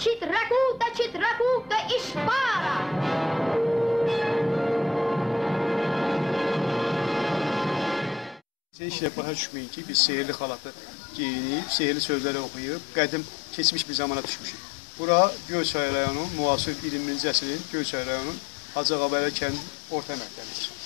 Chitrakuta, Ishvara. İşte başa düşməyin ki, biz sehirli xalatı giyinib, sehirli sözləri oxuyub, qədim keçmiş bir zamana düşmüşük. Bura Göyçay rayonu, müasir 20-ci əsrin Göyçay rayonu Hacıağabəyli kənd orta məktəbidir.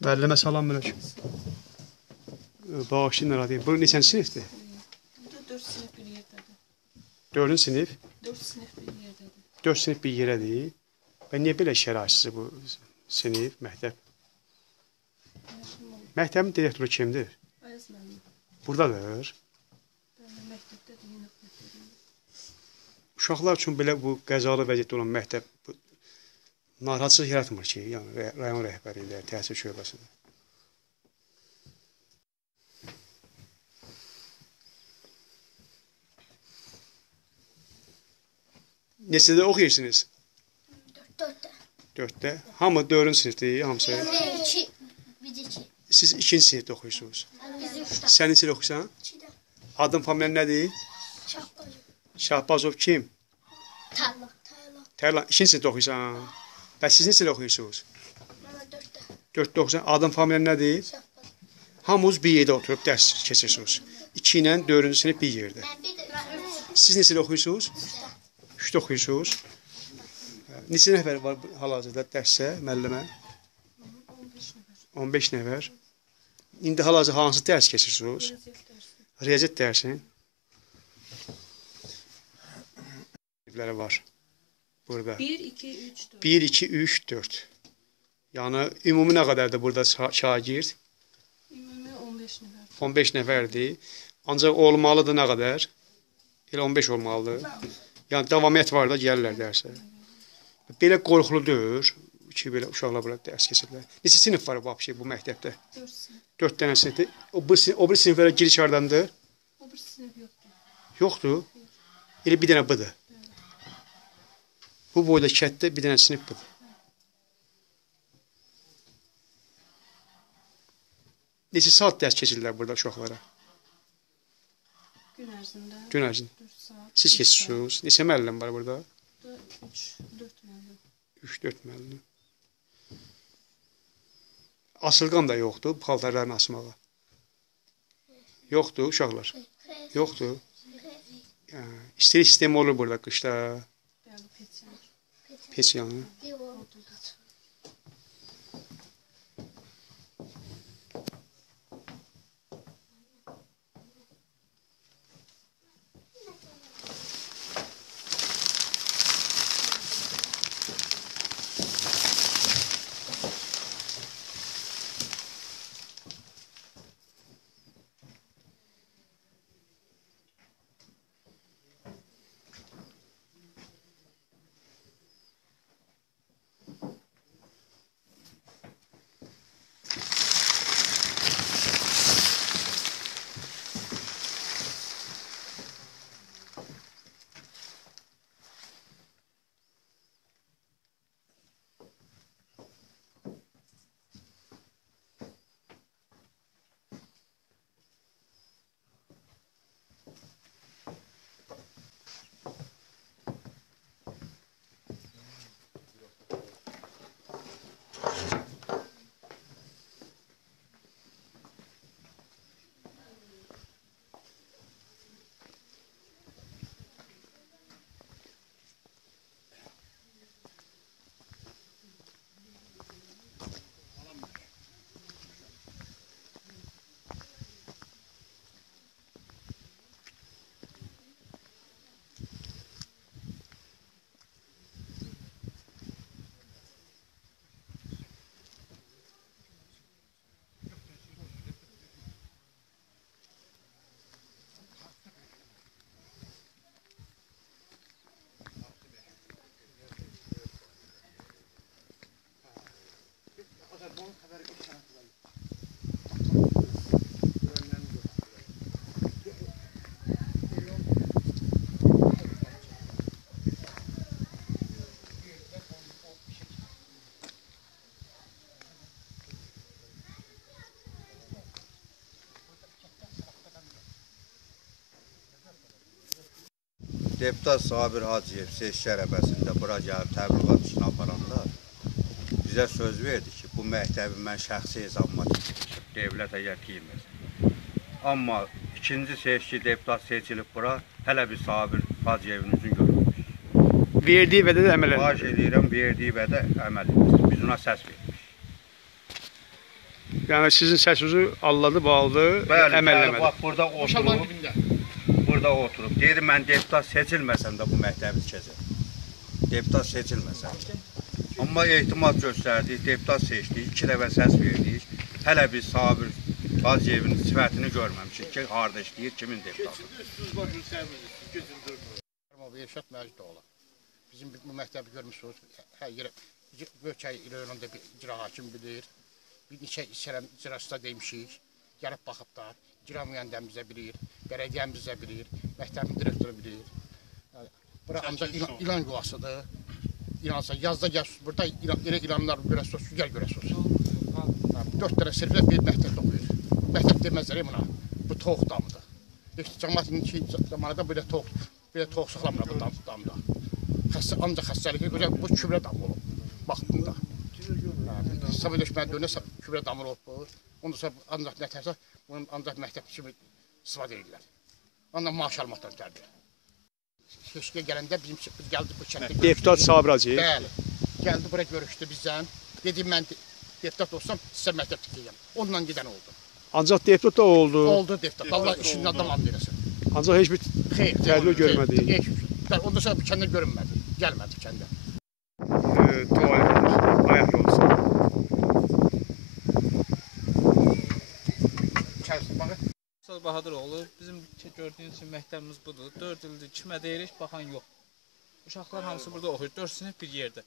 Müəllimə salam aleyküm. Bağışlayın aradayım. Bu neçənci sinifdir? 4 sinif bir yerdədir. 4-cü sinif? 4 sinif bir yerdədir. 4 sinif bir yerədir. Və niyə belə şəraitsiz bu sinif, məktəb? Məktəbin direktoru kimdir? Ayaz müəllim. Buradadır. Bəli, məktəbdədir, yenə məktəbdədir. Uşaqlar üçün belə bu qəzalı vəziyyətdə olan məktəb narahatçılıq yaratmır ki, yəni rayon rəhbərliyi, təhsil şöbəsində. Neçədə oxuyursunuz? 4'te. 4-də. Hamı 4-cü sinifdir, hamısı. 2. Biz 2. Siz 2-ci sinifdə oxuyursunuz. Biz 3'te. Sən neçədə oxuyursan? 2'de. Adın familiyan nədir? Şahbacı. Şahbazov kim? Tarla. Tərlan, 2-ci sinifdə oxuyursan. Bəs siz neçədə oxuyursunuz? Bana 4'te. 4-də oxuyursan. Adın familiyan nədir? Şahbacı. Hamınız bir yerdə oturub dərs keçirsiniz. 2 ilə 4-cü sinif bir yerdə. Ben bir de 3. Siz neçədə oxuyursunuz? 3-də oxuyursunuz. Neçə nəfər var hal-hazırda dərsdə, müəllimə? 15 nəfər. İndi hal-hazırda hansı dərs keçirsiniz? Riyaziyyat dərsi. Sınıfları var burada. 1, 2, 3, 4. 1, 2, 3, 4. Yəni ümumi nə qədərdir burada şagird? Ümumi 15 nəfər. 15 nəfərdir. Ancaq olmalıdır nə qədər? Elə 15 olmalıdır. Yəni davamiyyət var da gəlirlər dərsə. Belə qorxulu deyil ki, belə uşaqlar burada dərs keçirlər. Neçə sinif var bu məktəbdə? 4 sinif. 4 dənə sinifdir. O bir siniflərə giriş hardandır? O bir sinif yoxdur. Yoxdur. Elə bir dənə budur. Bu boyda kətdə bir dənə sinif budur. Neçə saat dərs keçirlər burada uşaqlara? Gün ərzində. Gün ərzində. 4 saat. Siz keçirsiniz. Neçə müəllim var burada? 3, 4 müəllim. 3-4 müəllim. Asılqan da yoxdur, paltarlarını asmağa. Yoxdur uşaqlar. Yoxdur. İstər sistem olur burada qışda. Bəli, pensioner. Pensiyanı. Deputat Sabir Hacıyev seçki ərəfəsində bura gəlib təbliğat işini aparanda bizə söz verdi ki, bu məktəbi mən şəxsi hesabıma tikmişəm, devlət əgər tikməsin. Amma ikinci seçki deputat seçilib bura, hələ bir Sabir Hacıyevin üzün görülmüş. Verdiyi vədə də əməl Xahiş edir. edirəm, verdiyi vədə əməl edir. Biz ona səs verdik. Yəni sizin səsinizi alladı, bağladı, Bəli, əməlləmədi. bax, burada oturub. Deyir, mən deputat seçilməsəm də bu məktəbi tikəcəm. Deputat seçilməsəm. Amma ehtimal göstərdik, deputat seçdik, 2 dəfə səs verdik. Hələ biz Sabir Hacıyevin sifətini görməmişik ki, harada işləyir, kimin deputatı. Erşad Məcidoğlu. Bizim bu məktəbi görmüşsünüz. Hər yerə Göyçay rayonunda bir icra hakim bilir. Bir neçə icrasında demişik. Gəlib baxıb da, icra müəyyəndən bizə bilir, bələdiyyən bizə bilir, məktəbin direktoru bilir. Bura ancaq ilan yuvasıdır. İlansa yazda gəlsiniz, burada elə ilanlar görəsiniz, su gəl görəsiniz. 4 dənə sirflər bir məktəbdə oxuyur. Məktəb deməzlər buna, bu toğ damıdır. Cəmaatın zamanında belə toğ saxlamır bu damda. Ancaq xəstəlikə görə bu kübrə damı olub, vaxtında. Sovet hökumətinin dövründə kübrə damı olub bu. Ondan sonra ancaq nətərsə, bunun ancaq məktəb kimi istifadə edirlər. Ondan maaş almaqdan gəldi. Seçkiyə gələndə biz gəldik bu kəndə görüşdük. Deputat Sabir Hacıyev. Bəli. Gəldi bura görüşdü bizdən. Dedim mən deputat olsam sizə məktəb tikəcəm. Onunla gedən oldu. Ancaq deputat da oldu. Oldu deputat. Allah işindən adam verəsin. Ancaq heç bir tədbir görmədi. Ondan sonra bu kəndə görünmədi. Gəlmədi kəndə. Tuvalet olmuş, ayaq yolusu. Ustad Bahadıroğlu, bizim gördüyünüz kimi məktəbimiz budur. 4 ildir kimə deyirik, baxan yox. Uşaqlar hamısı burada oxuyur, 4 sinif bir yerdə.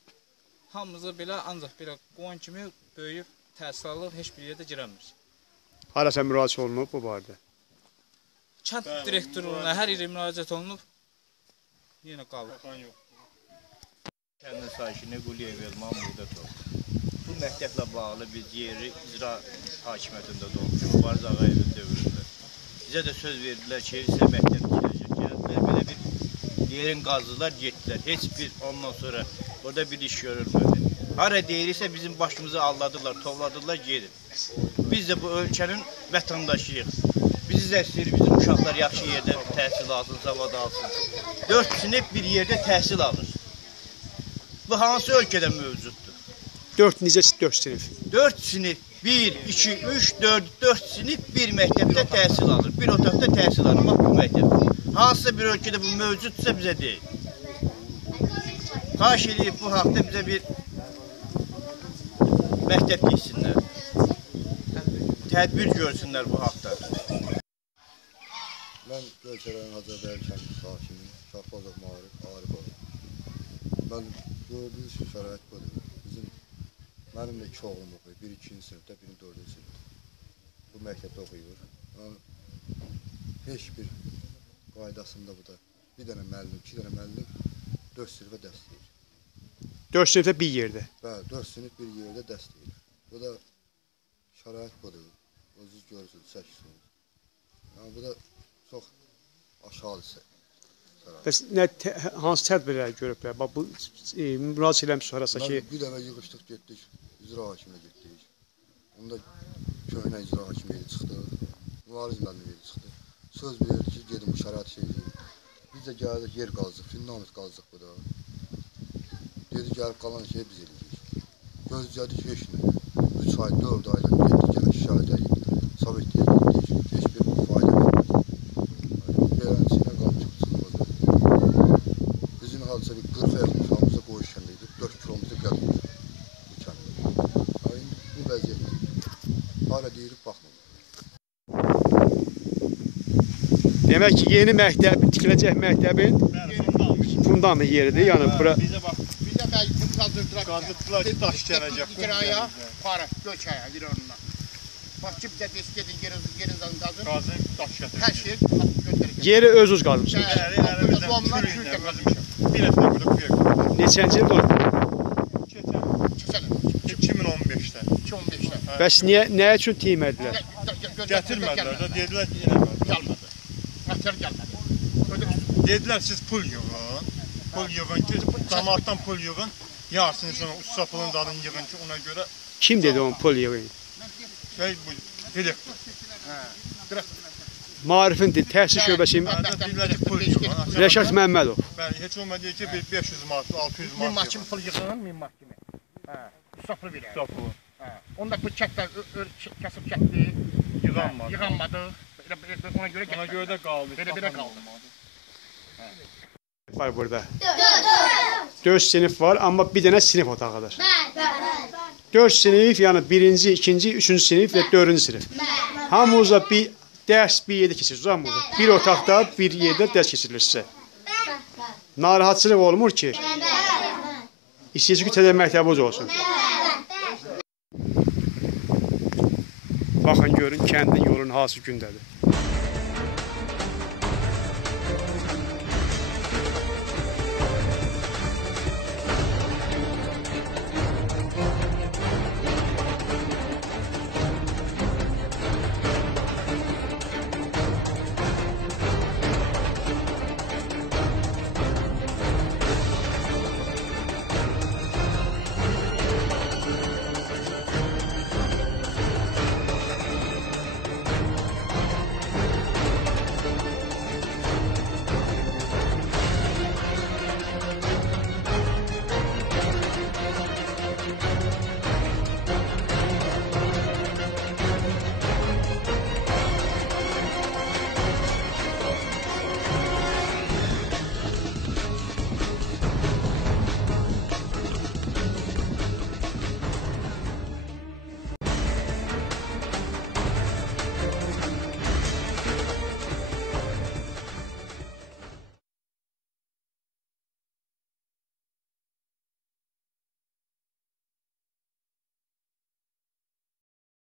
Hamımızı belə, ancaq belə qoyun kimi böyüyüb, təhsil alıb, heç bir yerdə girəmir. Harasa müraciət olunub bu barədə? Kənd direktorluğuna hər yerə müraciət olunub, yenə qalır. Kəndin sakini Quliyev Elman Muğdətov. Bu məktəblə bağlı biz yeri icra hakimiyyətində olmuşuq, Mübariz Ağayevin dövründə. Bizə də söz verdilər ki, sizə məktəb tikiləcək. Gəldilər, belə bir yerin qazdılar, getdilər. Heç bir ondan sonra orada bir iş görülmədi. Hara deyiriksə bizim başımızı alladılar, tovladılar, gedin. Biz də bu ölkənin vətəndaşıyıq. Bizi də istəyir, bizim uşaqlar yaxşı yerdə təhsil alsın, zavad alsın. 4 sinif bir yerdə təhsil alır. Bu hansı ölkədə mövcuddur? 4 sinif. 4 sinif, 1, 2, 3, 4 sinif bir məktəbdə təhsil alır. Bir otaqda təhsil alır, bax bu məktəb. Hansısa bir ölkədə bu mövcudsa bizə deyil. Xahiş edib bu haqda bizə bir məktəb deyilsinlər. Tədbir görsünlər bu haqda. Mən Göyçayın Hacıbəyli kəndi sakini, Şahbazov Arifov. Mən gördüyünüz ki, şərait budur. Mənim də 2 oğlum oxuyur. Biri 2-ci sinifdə, biri 4-cü sinifdə. Bu məktəbdə oxuyur. Heç bir qaydasında bu da. Bir dənə müəllim, 2 dənə müəllim 4 sinifə dəstəyir. 4 sinifdə bir yerdə. Bəli, 4 sinif bir yerdə dəstəyir. Bu da şərait budur. Özünüz görürsünüz, çəkirsiniz. Yəni, bu da çox aşağıdır. Bəs hansı tədbirlər görüblər? Bax, bu müraciət eləmiş sonrası ki... Bir dəfə yığışdıq, getdik, icra hakimə getdik. Onda köhnə icra hakimə çıxdı, mübariz müəllimi çıxdı. Söz verir ki, gedin bu şərait şey deyil. Biz də gəldik, yer qazdıq, fundament qazdıq bu da. Dedik, gəlib qalan şeyi biz edirik. Gözlədik, heç nə. 3 ay, 4 ayda getdik, gələk şəhərdə Sovetliyə getdik, heç bir fayda vermədik. Beləncə qalmışıq. Hadisə bir 40 yaxın uşağımıza qoyuş kəndiydik, 4 kilometr gəldik bu kəndə. Bu vəziyyətdir. Hala deyirik, baxmırıq. Demək ki, yeni məktəb, tikiləcək məktəbin fundament yeridir. Yəni, bura... Bizə məcbur qazırdılar ki, daş gələcək. İcraya, para, Göyçaya, İranına. Bax ki, bizə deyiz, gedin, yerin qazın. Qazın, daş gətirir. Hər şey götürür. Yeri özünüz qazmışsınız. Doğumlar Türkə qazmışıq. Bir həftə burada bir Neçənci ildə oldu? Keçən 2015-də. 2015-də. Bəs nə üçün tiymədilər? Gətirmədilər də, dedilər ki, eləmədi. Gəlmədi. Nətər gəlmədi. Dedilər siz pul yığın. Pul yığın ki, cəmaatdan pul yığın. Yarısını sonra usta pulun dalını yığın ki, ona görə Kim dedi onu pul yığın? bu direktor. Maarifin təhsil şöbəsi Dedilər ki, pul yığın. Rəşad Məmmədov. Bəli, heç olmadı ki, 500 manat, 600 1000 manat manat kimi pul yığın, 1000 manat kimi. Usta pulu verər. Usta pulu. Onda bu kətlər kəsib kətdi. Yığanmadı. Yığanmadı. Ona görə də qaldı. Belə qaldı. Var burada. 4 sinif var, amma bir dənə sinif otağıdır. 4 sinif, yəni 1-ci, 2-ci, 3-cü sinif və 4-cü sinif. Hamınıza bir dərs bir yerdə keçirsiniz, hamınıza. Bir otaqda, bir yerdə dərs keçirilir sizə. Narahatçılıq olmur ki, istəyəcək ki, tədə məktəbiniz olsun. Baxın, görün, kəndin yolun hansı gündədir.